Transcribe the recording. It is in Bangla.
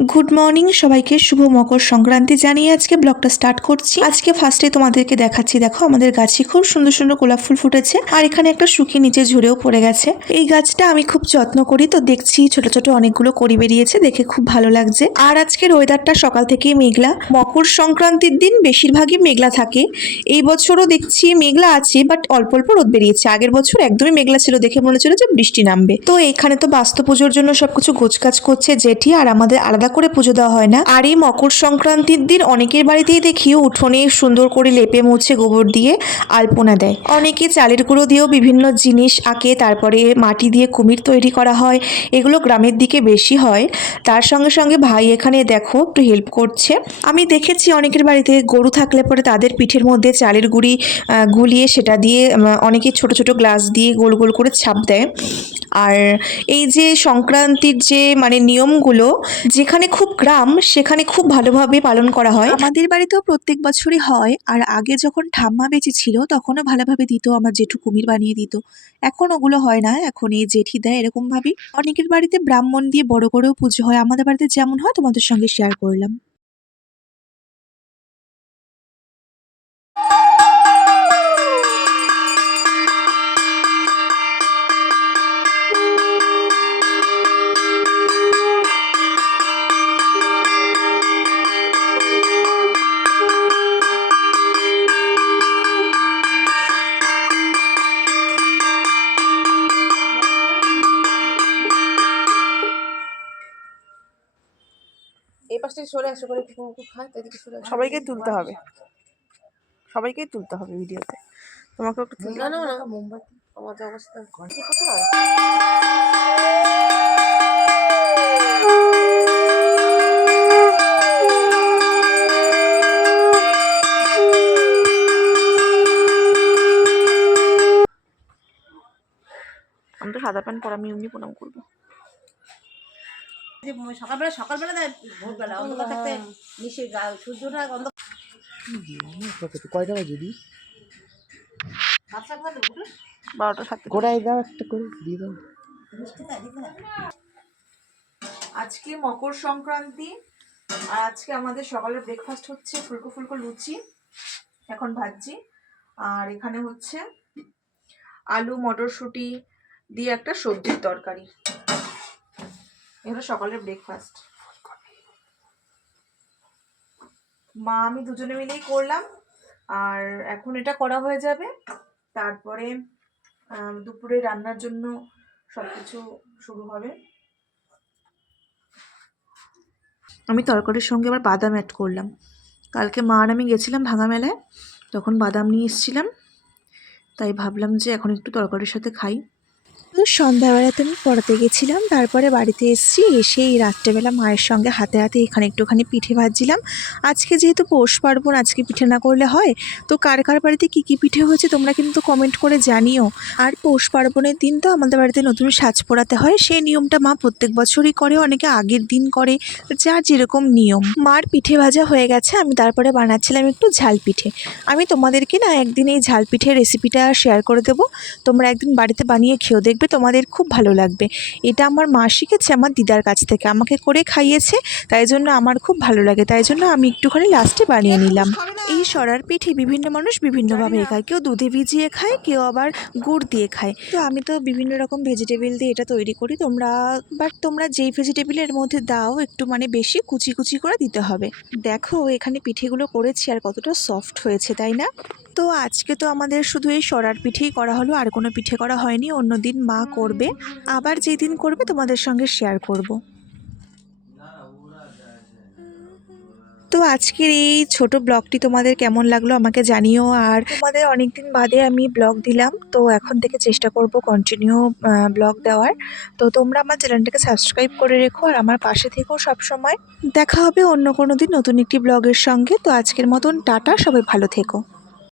গুড মর্নিং সবাইকে, শুভ মকর সংক্রান্তি জানিয়ে আজকে ব্লগটা স্টার্ট করছি। আজকে ফার্স্টে তোমাদেরকে দেখাচ্ছি, দেখো আমাদের গাছে খুব সুন্দর সুন্দর গোলাপ ফুল ফুটেছে, আর এখানে একটা শুকিয়ে নিচে ঝরেও পড়ে গেছে। এই গাছটা আমি খুব যত্ন করি, তো দেখছি ছোট ছোট অনেকগুলো কড়ি বেরিয়েছে, দেখে খুব ভালো লাগছে। আর আজকের ওয়েদারটা সকাল থেকেই মেঘলা। মকর সংক্রান্তির দিন বেশিরভাগই মেঘলা থাকে, এই বছরও দেখছি মেঘলা আছে, বাট অল্প অল্প রোদ বেরিয়েছে। আগের বছর একদমই মেঘলা ছিল, দেখে মনে হচ্ছিল যে বৃষ্টি নামবে। তো এখানে তো বাস্তু পুজোর জন্য সবকিছু গোছকাজ করছে জেঠি, আর আমাদের আলাদা করে পুজো দেওয়া হয় না। আর এই মকর সংক্রান্তির দিন অনেকের বাড়িতেই দেখি উঠোনে সুন্দর করে লেপে মুছে গোবর দিয়ে আলপনা দেয়। অনেকে চালের গুঁড়ো দিয়েও বিভিন্ন জিনিস আঁকে, তারপরে মাটি দিয়ে কুমির তৈরি করা হয়। এগুলো গ্রামের দিকে বেশি হয়। তার সঙ্গে সঙ্গে ভাই এখানে দেখো একটু হেল্প করছে। আমি দেখেছি অনেকের বাড়িতে গরু থাকলে পরে তাদের পিঠের মধ্যে চালের গুঁড়ি গুলিয়ে সেটা দিয়ে অনেকে ছোট ছোট গ্লাস দিয়ে গোল গোল করে ছাপ দেয়। আর এই যে সংক্রান্তির যে নিয়মগুলো, যেখানে খুব গ্রাম সেখানে খুব ভালোভাবে পালন করা হয়। আমাদের বাড়িতেও প্রত্যেক বছরই হয়। আর আগে যখন ঠাম্মা বেঁচে ছিল তখনও ভালোভাবে দিত, আমার জেঠু কুমির বানিয়ে দিত। এখন ওগুলো হয় না, এখন এই জেঠি দেয় এরকম ভাবে। অনেকের বাড়িতে ব্রাহ্মণ দিয়ে বড় করেও পুজো হয়, আমাদের বাড়িতে যেমন হয় তোমাদের সঙ্গে শেয়ার করলাম। এই পাশে সরে আসো করে খায়, এদিকে সরে আসো। সবাইকে তুলতে হবে, সবাইকেই তুলতে হবে ভিডিওতে। তোমাকে একটু তুলতে না না না মোমবাতি, আমার যে অবস্থা ঘন্টি কোথায়? আমি তো সাদা প্যান্ট পরা, আমি এমনি প্রণাম করবো। সকালবেলা দেয়, ভোরবেলা অন্ধকার থাকতে মিশে সূর্যটা কয়টা বাজে দি? 12টা 7 গোড়ায় দাও একটা করে দিয়ে দাও। আজকে মকর সংক্রান্তি, আর আজকে আমাদের সকালের ব্রেকফাস্ট হচ্ছে ফুলকো ফুলকো লুচি এখন ভাজছি। আর এখানে হচ্ছে আলু মটরশুঁটি দিয়ে একটা সবজির তরকারি। এগুলো সকালের ব্রেকফাস্ট। মা আমি দুজনে মিলেই করলাম। আর এখন এটা করা হয়ে যাবে, তারপরে দুপুরে রান্নার জন্য সবকিছু শুরু হবে। আমি তরকারির সঙ্গে আবার বাদাম অ্যাড করলাম। কালকে মা আর আমি গেছিলাম ভাঙা মেলায়, তখন বাদাম নিয়ে এসেছিলাম, তাই ভাবলাম যে এখন একটু তরকারির সাথে খাই। তো সন্ধ্যাবেলাতে আমি পড়াতে গেছিলাম, তারপরে বাড়িতে এসেছি, এসে এই রাত্রেবেলা মায়ের সঙ্গে হাতে হাতে এখানে একটুখানি পিঠে ভাজছিলাম। আজকে যেহেতু পৌষ পার্বণ, আজকে পিঠে না করলে হয়? তো কার কার বাড়িতে কী কী পিঠে হয়েছে তোমরা কিন্তু কমেন্ট করে জানিও। আর পৌষ পার্বণের দিন তো আমাদের বাড়িতে নতুন সাজ পরাতে হয়, সেই নিয়মটা মা প্রত্যেক বছরই করে, অনেকে আগের দিন করে, যার যেরকম নিয়ম। মার পিঠে ভাজা হয়ে গেছে, আমি তারপরে বানাচ্ছিলাম একটু ঝাল পিঠে। আমি তোমাদেরকে না একদিন এই ঝাল পিঠের রেসিপিটা শেয়ার করে দেবো, তোমরা একদিন বাড়িতে বানিয়ে খেও, দেখবে তোমাদের খুব ভালো লাগবে। এটা আমার মা শিখেছে আমার দিদার কাছ থেকে, আমাকে করে খাইয়েছে, তাই জন্য আমার খুব ভালো লাগে, তাই জন্য আমি একটুখানি লাস্টে বানিয়ে নিলাম। এই সরার পিঠে বিভিন্ন মানুষ বিভিন্নভাবে খায়, কেউ দুধে ভিজিয়ে খায়, কেউ আবার গুড় দিয়ে খায়। তো আমি তো বিভিন্ন রকম ভেজিটেবিল দিয়ে এটা তৈরি করি, তোমরা যেই ভেজিটেবিলের মধ্যে দাও একটু বেশি কুচি কুচি করে দিতে হবে। দেখো এখানে পিঠেগুলো করেছি আর কতটা সফট হয়েছে, তাই না? তো আজকে তো আমাদের শুধু এই সরার পিঠেই করা হলো, আর কোনো পিঠে করা হয়নি। অন্যদিন মা করবে, আবার যেদিন করবে তোমাদের সঙ্গে শেয়ার করব। তো আজকের এই ছোট ব্লগটি তোমাদের কেমন লাগলো আমাকে জানিও। আর তোমাদের অনেকদিন বাদে আমি ব্লগ দিলাম, তো এখন থেকে চেষ্টা করব কন্টিনিউ ব্লগ দেওয়ার। তো তোমরা আমার চ্যানেলটাকে সাবস্ক্রাইব করে রেখো, আর আমার পাশে থেকেও সব সময়। দেখা হবে অন্য কোনো দিন নতুন একটি ব্লগের সঙ্গে। তো আজকের মতন টাটা, সবাই ভালো থেকো।